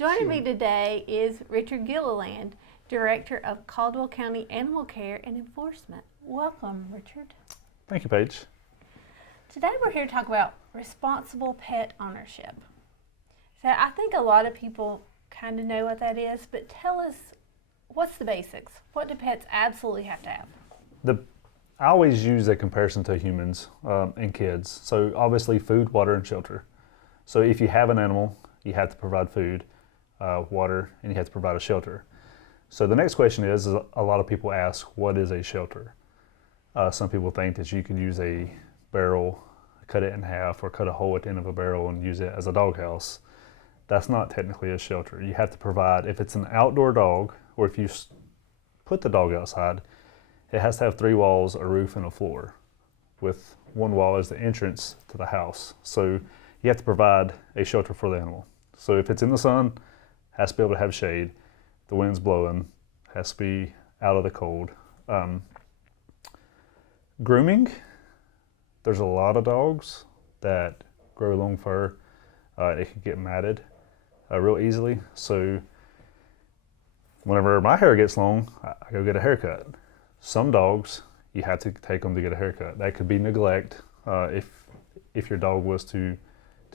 Joining me today is Richard Gilliland, Director of Caldwell County Animal Care and Enforcement. Welcome, Richard. Thank you, Paige. Today we're here to talk about responsible pet ownership. So I think a lot of people kind of know what that is, but tell us, what's the basics? What do pets absolutely have to have? I always use a comparison to humans and kids. So obviously food, water, and shelter. So if you have an animal, you have to provide food, water, and you have to provide a shelter. So the next question is a lot of people ask, what is a shelter? Some people think that you could use a barrel, cut it in half, or cut a hole at the end of a barrel and use it as a doghouse. That's not technically a shelter. You have to provide, if it's an outdoor dog, or if you put the dog outside, it has to have 3 walls, a roof, and a floor, with one wall as the entrance to the house. So you have to provide a shelter for the animal. So if it's in the sun, it has to be able to have shade. The wind's blowing, has to be out of the cold. Grooming, there's a lot of dogs that grow long fur. It can get matted real easily. So whenever my hair gets long, I go get a haircut. Some dogs, you have to take them to get a haircut. That could be neglect if your dog was to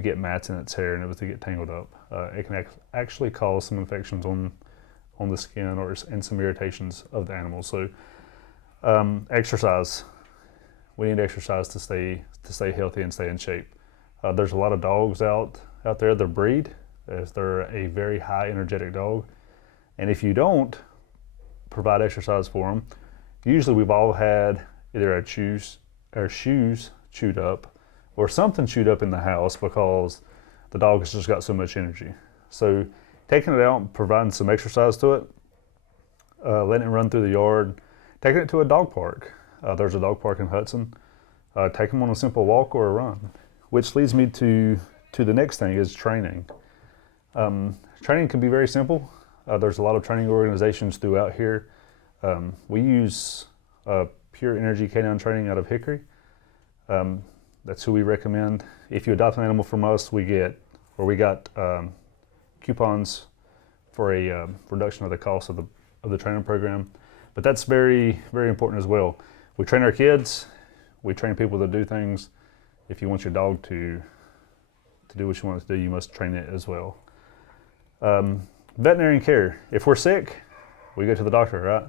get mats in its hair and it was to get tangled up. It can actually cause some infections on the skin and some irritations of the animal. So exercise. We need exercise to stay healthy and stay in shape. There's a lot of dogs out there that breed as they're a very high energetic dog. And if you don't provide exercise for them, usually we've all had either our shoes chewed up or something chewed up in the house because the dog has just got so much energy. So taking it out and providing some exercise to it, letting it run through the yard, taking it to a dog park. There's a dog park in Hudson. Take them on a simple walk or a run, which leads me to the next thing is training. Training can be very simple. There's a lot of training organizations throughout here. We use Pure Energy Canine Training out of Hickory. That's who we recommend. If you adopt an animal from us, we got coupons for a reduction of the cost of the training program. But that's very, very important as well. We train our kids. We train people to do things. If you want your dog to do what you want it to do, you must train it as well. Veterinarian care. If we're sick, we go to the doctor, right?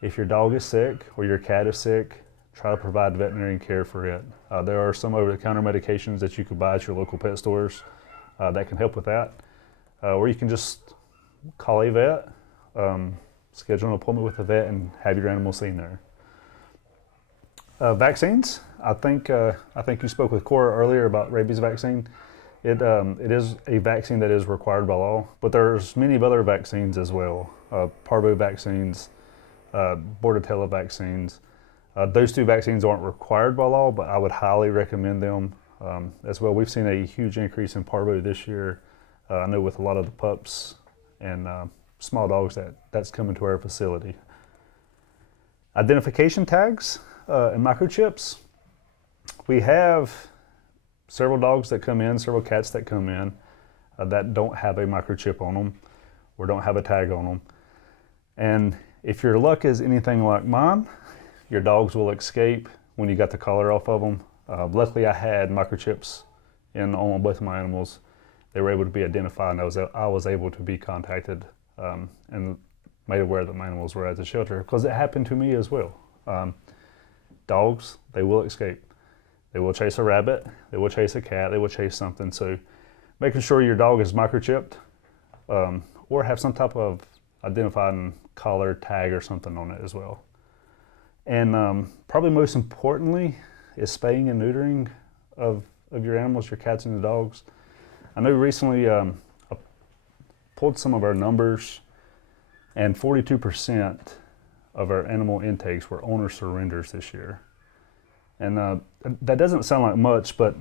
If your dog is sick or your cat is sick, try to provide veterinarian care for it. There are some over-the-counter medications that you could buy at your local pet stores that can help with that. Or you can just call a vet, schedule an appointment with a vet, and have your animal seen there. Vaccines. I think you spoke with Cora earlier about rabies vaccine. It is a vaccine that is required by law, but there's many other vaccines as well. Parvo vaccines, Bordetella vaccines. Those 2 vaccines aren't required by law, but I would highly recommend them as well. We've seen a huge increase in parvo this year. I know with a lot of the pups and small dogs that's coming to our facility. Identification tags and microchips. We have several dogs that come in, several cats that come in that don't have a microchip on them or don't have a tag on them. And if your luck is anything like mine, your dogs will escape when you got the collar off of them. Luckily, I had microchips on both of my animals. They were able to be identified, and I was able to be contacted and made aware that my animals were at the shelter, because it happened to me as well. Dogs, they will escape. They will chase a rabbit, they will chase a cat, they will chase something. So making sure your dog is microchipped or have some type of identifying collar, tag, or something on it as well. And probably most importantly is spaying and neutering of your animals, your cats and your dogs. I know recently I pulled some of our numbers, and 42% of our animal intakes were owner surrenders this year. And that doesn't sound like much, but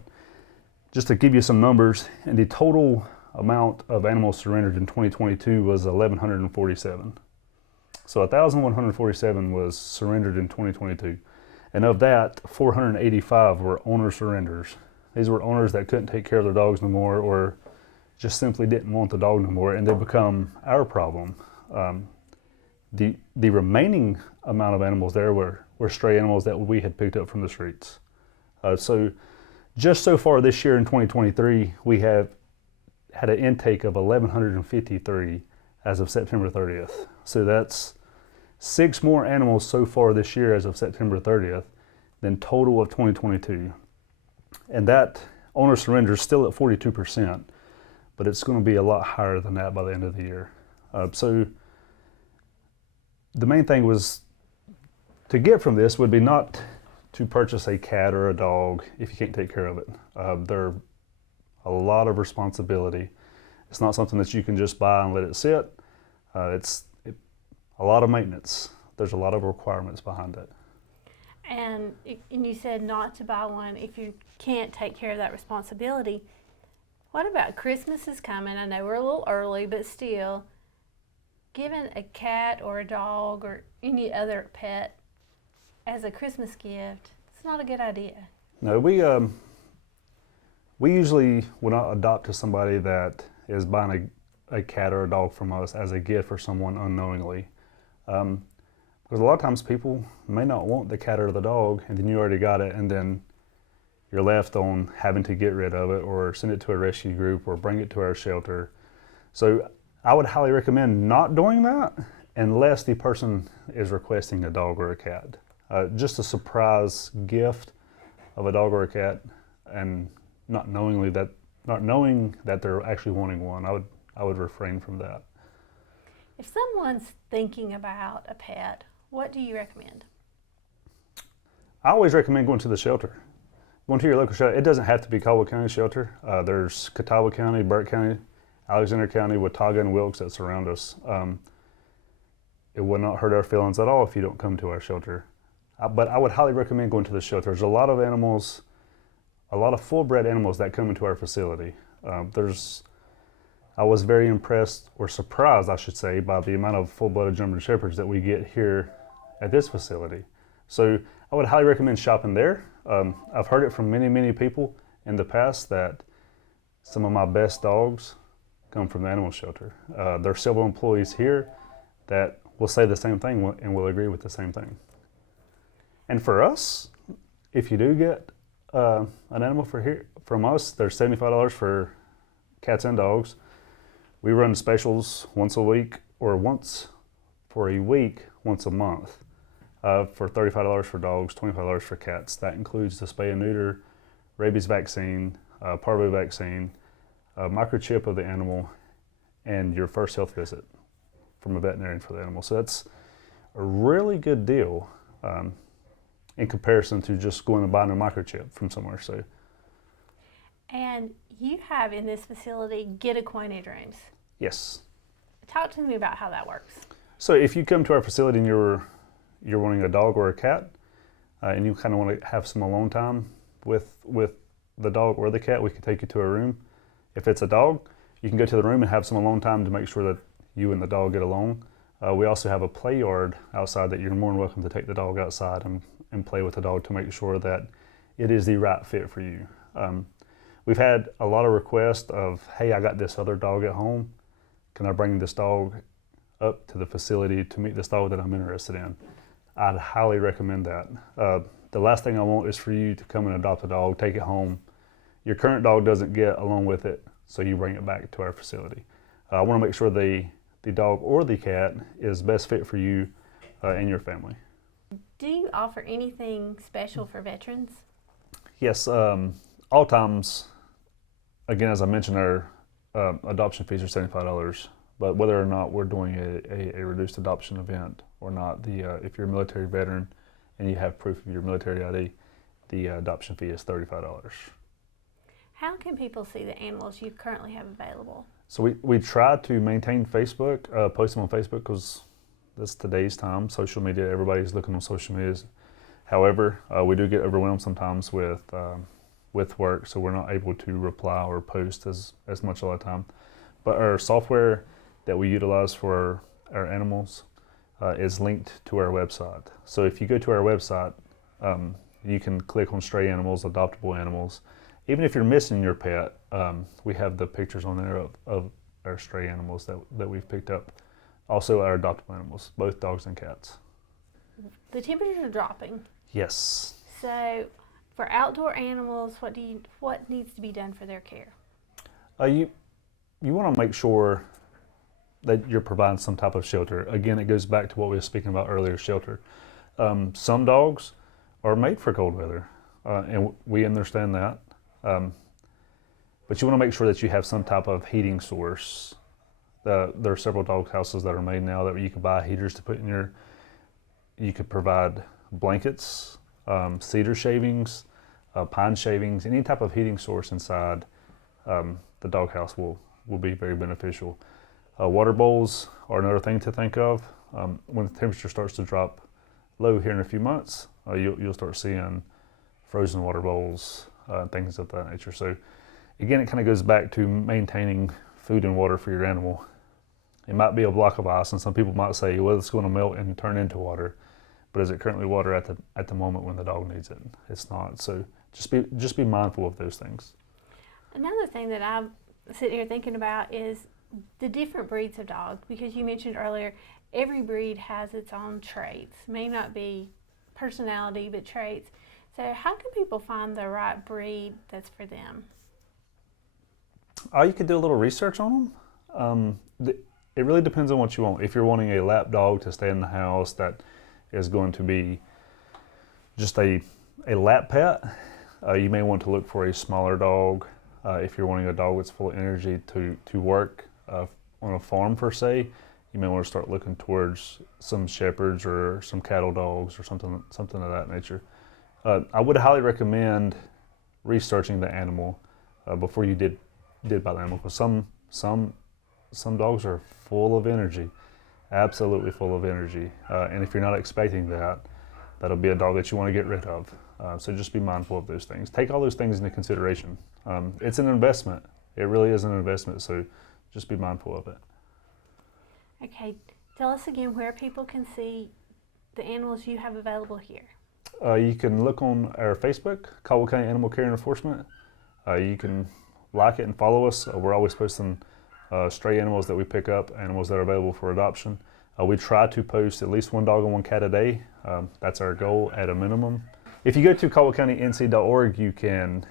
just to give you some numbers, and the total amount of animals surrendered in 2022 was 1,147. So 1,147 was surrendered in 2022. And of that, 485 were owner surrenders. These were owners that couldn't take care of their dogs no more, or just simply didn't want the dog no more, and they become our problem. The remaining amount of animals there were stray animals that we had picked up from the streets. So just so far this year in 2023, we have had an intake of 1,153 as of September 30th. So that's 6 more animals so far this year as of September 30th than total of 2022. And that owner surrender is still at 42%, but it's going to be a lot higher than that by the end of the year. So the main thing was to get from this would be not to purchase a cat or a dog if you can't take care of it. They're a lot of responsibility. It's not something that you can just buy and let it sit. It's a lot of maintenance. There's a lot of requirements behind it. And you said not to buy one if you can't take care of that responsibility. What about Christmas is coming? I know we're a little early, but still, giving a cat or a dog or any other pet as a Christmas gift, it's not a good idea. No, we usually will not adopt to somebody that is buying a cat or a dog from us as a gift for someone unknowingly. Because a lot of times people may not want the cat or the dog, and then you already got it, and then you're left on having to get rid of it or send it to a rescue group or bring it to our shelter. So I would highly recommend not doing that unless the person is requesting a dog or a cat. Just a surprise gift of a dog or a cat, and not knowing that they're actually wanting one, I would refrain from that. If someone's thinking about a pet, what do you recommend? I always recommend going to the shelter. Going to your local shelter. It doesn't have to be Caldwell County shelter. There's Catawba County, Burke County, Alexander County, Watauga, and Wilkes that surround us. It would not hurt our feelings at all if you don't come to our shelter. But I would highly recommend going to the shelter. There's a lot of animals, a lot of full-bred animals that come into our facility. I was very impressed, or surprised, I should say, by the amount of full-blooded German Shepherds that we get here at this facility. So I would highly recommend shopping there. I've heard it from many, many people in the past that some of my best dogs come from the animal shelter. There are several employees here that will say the same thing and will agree with the same thing. And for us, if you do get an animal from us, there's $75 for cats and dogs. We run specials once a week, or once for a week, once a month, for $35 for dogs, $25 for cats. That includes the spay and neuter, rabies vaccine, parvo vaccine, microchip of the animal, and your first health visit from a veterinarian for the animal. So that's a really good deal in comparison to just going and buying a microchip from somewhere. So. And you have in this facility get acquainted rooms. Yes. Talk to me about how that works. So if you come to our facility and you're wanting a dog or a cat, and you kind of want to have some alone time with the dog or the cat, we can take you to a room. If it's a dog, you can go to the room and have some alone time to make sure that you and the dog get along. We also have a play yard outside that you're more than welcome to take the dog outside and play with the dog to make sure that it is the right fit for you. We've had a lot of requests of, hey, I got this other dog at home. Can I bring this dog up to the facility to meet this dog that I'm interested in? I'd highly recommend that. The last thing I want is for you to come and adopt a dog, take it home. Your current dog doesn't get along with it, so you bring it back to our facility. I want to make sure the dog or the cat is best fit for you and your family. Do you offer anything special for veterans? Yes, all times, again, as I mentioned, our adoption fees are $75, but whether or not we're doing a reduced adoption event or not, if you're a military veteran and you have proof of your military ID, the adoption fee is $35. How can people see the animals you currently have available? So we try to maintain Facebook, post them on Facebook, because that's today's time. Social media, everybody's looking on social media. However, we do get overwhelmed sometimes with work, so we're not able to reply or post as much all the time. But our software that we utilize for our animals is linked to our website. So if you go to our website, you can click on stray animals, adoptable animals. Even if you're missing your pet, We have the pictures on there of our stray animals that we've picked up. Also our adoptable animals, both dogs and cats. The temperatures are dropping. Yes. So for outdoor animals, what needs to be done for their care? You want to make sure that you're providing some type of shelter. Again, it goes back to what we were speaking about earlier, shelter. Some dogs are made for cold weather, and we understand that. But you want to make sure that you have some type of heating source. There are several dog houses that are made now that you can buy heaters to put in your. You could provide blankets, cedar shavings, pine shavings, any type of heating source inside the doghouse will be very beneficial. Water bowls are another thing to think of. When the temperature starts to drop low here in a few months, you'll start seeing frozen water bowls, things of that nature. So again, it kind of goes back to maintaining food and water for your animal. It might be a block of ice, and some people might say, well, it's going to melt and turn into water. But is it currently water at the moment when the dog needs it? It's not. So just be mindful of those things. Another thing that I'm sitting here thinking about is the different breeds of dogs, because you mentioned earlier every breed has its own traits. May not be personality, but traits. So how can people find the right breed that's for them? You could do a little research on them. It really depends on what you want. If you're wanting a lap dog to stay in the house that is going to be just a lap pet, you may want to look for a smaller dog. If you're wanting a dog that's full of energy to work on a farm per se, you may want to start looking towards some shepherds or some cattle dogs or something of that nature. I would highly recommend researching the animal before you did buy the animal, because some dogs are full of energy, absolutely full of energy, and if you're not expecting that, that'll be a dog that you want to get rid of. So just be mindful of those things. Take all those things into consideration. It's an investment. It really is an investment, so just be mindful of it. Okay, tell us again where people can see the animals you have available here. You can look on our Facebook, Caldwell County Animal Care and Enforcement. You can like it and follow us. We're always posting stray animals that we pick up, animals that are available for adoption. We try to post at least one dog and one cat a day. That's our goal at a minimum. If you go to caldwellcountync.org, you can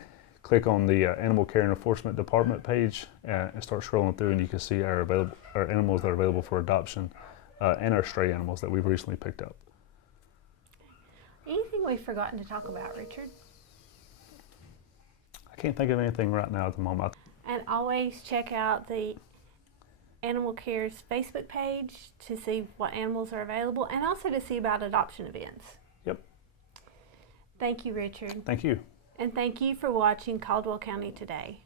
click on the Animal Care and Enforcement Department page and start scrolling through, and you can see our animals that are available for adoption and our stray animals that we've recently picked up. Anything we've forgotten to talk about, Richard? I can't think of anything right now at the moment. And always check out the Animal Care's Facebook page to see what animals are available, and also to see about adoption events. Yep. Thank you, Richard. Thank you. And thank you for watching Caldwell County Today.